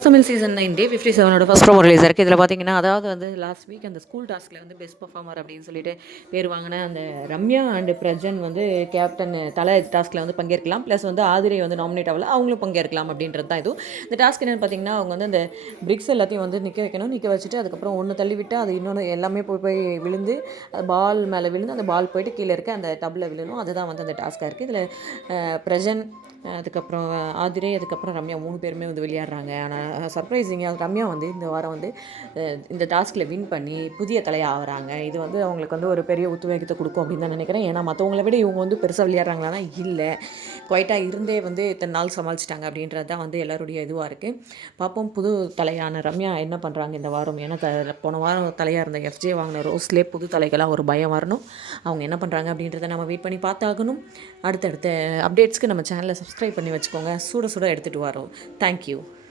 Tamil season 9 டே 57ஓட first promo release இருக்குது. இதில் பார்த்தீங்கன்னா, அதாவது வந்து லாஸ்ட் வீக் அந்த ஸ்கூல் டாஸ்கில் வந்து பெஸ்ட் பர்ஃபார்மர் அப்படின்னு சொல்லிட்டு பேர் வாங்கின அந்த ரம்யா அண்ட் பிரஜன் வந்து கேப்டன் தலை டாஸ்கில் வந்து பங்கேற்கலாம். ப்ளஸ் வந்து ஆதிரை வந்து நாமினேட் ஆகல, அவங்களும் பங்கேற்கலாம் அப்படின்றது தான் இதுவும். இந்த டாஸ்க் என்னென்னு பார்த்தீங்கன்னா, அவங்க வந்து அந்த பிரிக்ஸ் எல்லாத்தையும் வந்து நிற்க வைக்கணும். நிற்க வச்சுட்டு அதுக்கப்புறம் ஒன்று தள்ளி விட்டு அது இன்னொன்று எல்லாமே போய் விழுந்து அது பால் மேலே விழுந்து அந்த பால் போயிட்டு கீழே இருக்க அந்த டப்பில் விழணும். அதுதான் வந்து அந்த டாஸ்க்காக இருக்குது. இதில் பிரஜன், அதுக்கப்புறம் ஆதிரை, அதுக்கப்புறம் ரம்யா 3 பேருமே வந்து விளையாடுறாங்க. ஆனால் சர்ப்ரைசிங்காக ரம்யா வந்து இந்த வாரம் வந்து இந்த டாஸ்கில் வின் பண்ணி புதிய தலையாக ஆகிறாங்க. இது வந்து அவங்களுக்கு வந்து ஒரு பெரிய உத்வேகத்தை கொடுக்கும் அப்படின்னு தான் நினைக்கிறேன். ஏன்னா மற்றவங்கள விட இவங்க வந்து பெருசாக விளையாடுறாங்களான்னா இல்லை, குவைட்டாக இருந்தே வந்து இத்தனை நாள் சமாளிச்சிட்டாங்க அப்படின்றது தான் வந்து எல்லாருடைய இதுவாக இருக்குது. பார்ப்போம் புது தலையான ரம்யா என்ன பண்ணுறாங்க இந்த வாரம். ஏன்னா போன வாரம் தலையாக இருந்த எஃப்ஜே வாங்கின ரோஸ்லேயே புது தலைகளாக ஒரு பயம் வரணும். அவங்க என்ன பண்ணுறாங்க அப்படின்றத நம்ம வெயிட் பண்ணி பார்த்தாகணும். அடுத்தடுத்த அப்டேட்ஸ்க்கு நம்ம சேனலை சப்ஸ்கிரைப் பண்ணி வச்சுக்கோங்க. சுட சுட எடுத்துகிட்டு வரோம். தேங்க்யூ.